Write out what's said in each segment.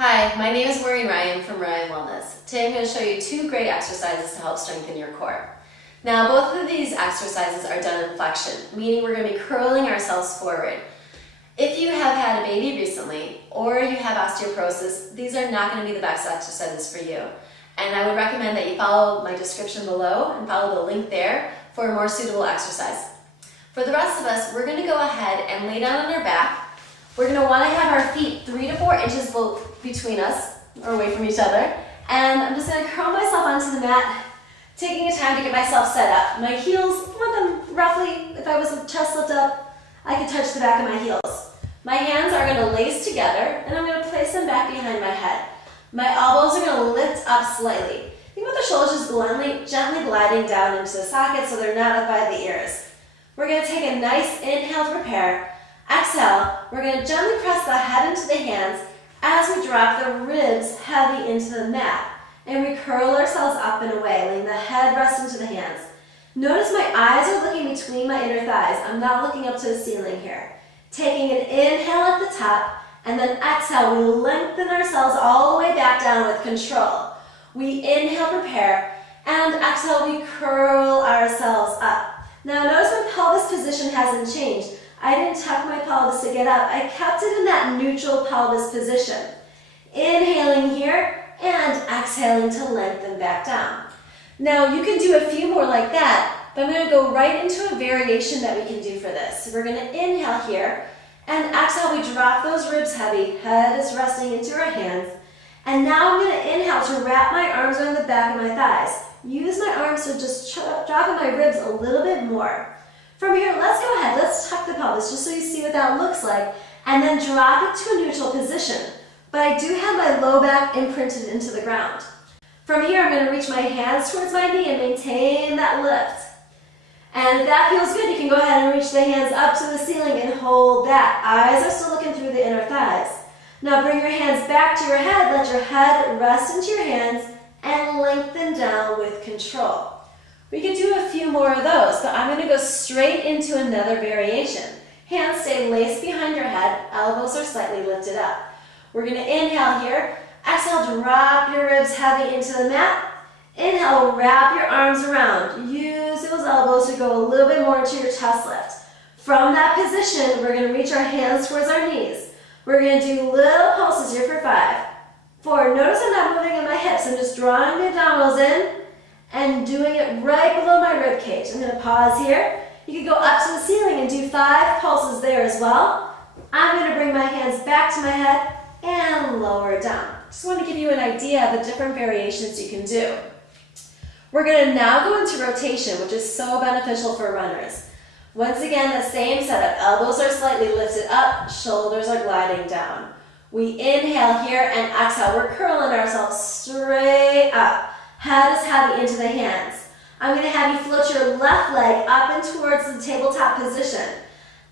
Hi, my name is Maureen Ryan from Ryan Wellness. Today I'm going to show you two great exercises to help strengthen your core. Now both of these exercises are done in flexion, meaning we're going to be curling ourselves forward. If you have had a baby recently or you have osteoporosis, these are not going to be the best exercises for you. And I would recommend that you follow my description below and follow the link there for a more suitable exercise. For the rest of us, we're going to go ahead and lay down on our back. We're going to want to have our feet 3 to 4 inches between us, or away from each other. And I'm just going to curl myself onto the mat, taking a time to get myself set up. My heels, I want them roughly, if I was with chest lift up, I could touch the back of my heels. My hands are going to lace together, and I'm going to place them back behind my head. My elbows are going to lift up slightly. Think about the shoulders just gently gliding down into the socket so they're not up by the ears. We're going to take a nice inhale to prepare. Exhale, we're going to gently press the head into the hands as we drop the ribs heavy into the mat. And we curl ourselves up and away, letting the head rest into the hands. Notice my eyes are looking between my inner thighs. I'm not looking up to the ceiling here. Taking an inhale at the top, and then exhale, we lengthen ourselves all the way back down with control. We inhale, prepare, and exhale, we curl ourselves up. Now notice my pelvis position hasn't changed. I didn't tuck my pelvis to get up. I kept it in that neutral pelvis position. Inhaling here and exhaling to lengthen back down. Now you can do a few more like that, but I'm going to go right into a variation that we can do for this. So we're going to inhale here and exhale, we drop those ribs heavy. Head is resting into our hands. And now I'm going to inhale to wrap my arms around the back of my thighs. Use my arms to just drop in my ribs a little bit more. From here, let's go ahead, let's tuck the pelvis just so you see what that looks like, and then drop it to a neutral position. But I do have my low back imprinted into the ground. From here, I'm going to reach my hands towards my knee and maintain that lift. And if that feels good, you can go ahead and reach the hands up to the ceiling and hold that. Eyes are still looking through the inner thighs. Now bring your hands back to your head, let your head rest into your hands, and lengthen down with control. We can do a few more of those, but I'm going to go straight into another variation. Hands stay laced behind your head, elbows are slightly lifted up. We're going to inhale here, exhale, drop your ribs heavy into the mat. Inhale, wrap your arms around. Use those elbows to go a little bit more into your chest lift. From that position, we're going to reach our hands towards our knees. We're going to do little pulses here for 5, 4. Notice I'm not moving in my hips. I'm just drawing the abdominals in and doing it right below my rib cage. I'm going to pause here. You can go up to the ceiling and do 5 pulses there as well. I'm going to bring my hands back to my head and lower down. Just want to give you an idea of the different variations you can do. We're going to now go into rotation, which is so beneficial for runners. Once again, the same setup. Elbows are slightly lifted up, shoulders are gliding down. We inhale here and exhale. We're curling ourselves straight up. Head is heavy into the hands. I'm going to have you float your left leg up and towards the tabletop position.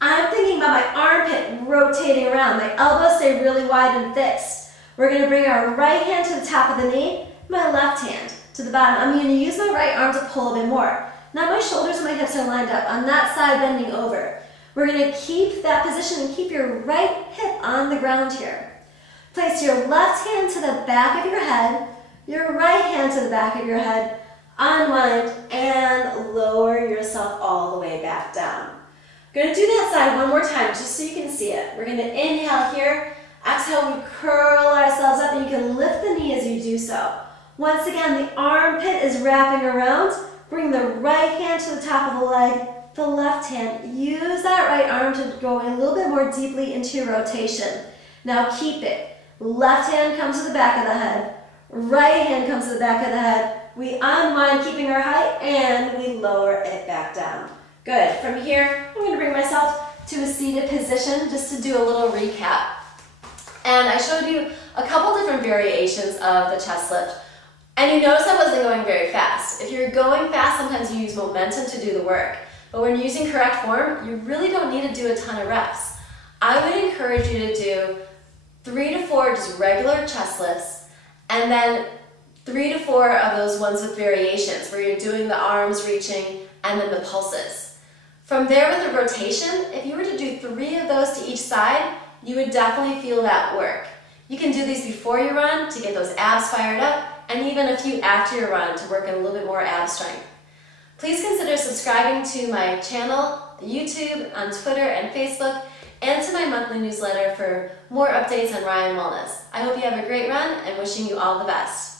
I'm thinking about my armpit rotating around. My elbows stay really wide and fixed. We're going to bring our right hand to the top of the knee, my left hand to the bottom. I'm going to use my right arm to pull a bit more. Now my shoulders and my hips are lined up. On that side, bending over. We're going to keep that position and keep your right hip on the ground here. Place your left hand to the back of your head, your right hand to the back of your head, unwind, and lower yourself all the way back down. We're going to do that side one more time just so you can see it. We're going to inhale here, exhale, we curl ourselves up, and you can lift the knee as you do so. Once again, the armpit is wrapping around. Bring the right hand to the top of the leg, the left hand. Use that right arm to go a little bit more deeply into your rotation. Now keep it. Left hand comes to the back of the head. Right hand comes to the back of the head. We unwind, keeping our height, and we lower it back down. Good. From here, I'm going to bring myself to a seated position just to do a little recap. And I showed you a couple different variations of the chest lift. And you notice I wasn't going very fast. If you're going fast, sometimes you use momentum to do the work. But when using correct form, you really don't need to do a ton of reps. I would encourage you to do 3 to 4 just regular chest lifts, and then 3 to 4 of those ones with variations, where you're doing the arms reaching and then the pulses. From there with the rotation, if you were to do 3 of those to each side, you would definitely feel that work. You can do these before your run to get those abs fired up, and even a few after your run to work on a little bit more ab strength. Please consider subscribing to my channel, the YouTube, on Twitter and Facebook, and to my monthly newsletter for more updates on Ryan Wellness. I hope you have a great run and wishing you all the best.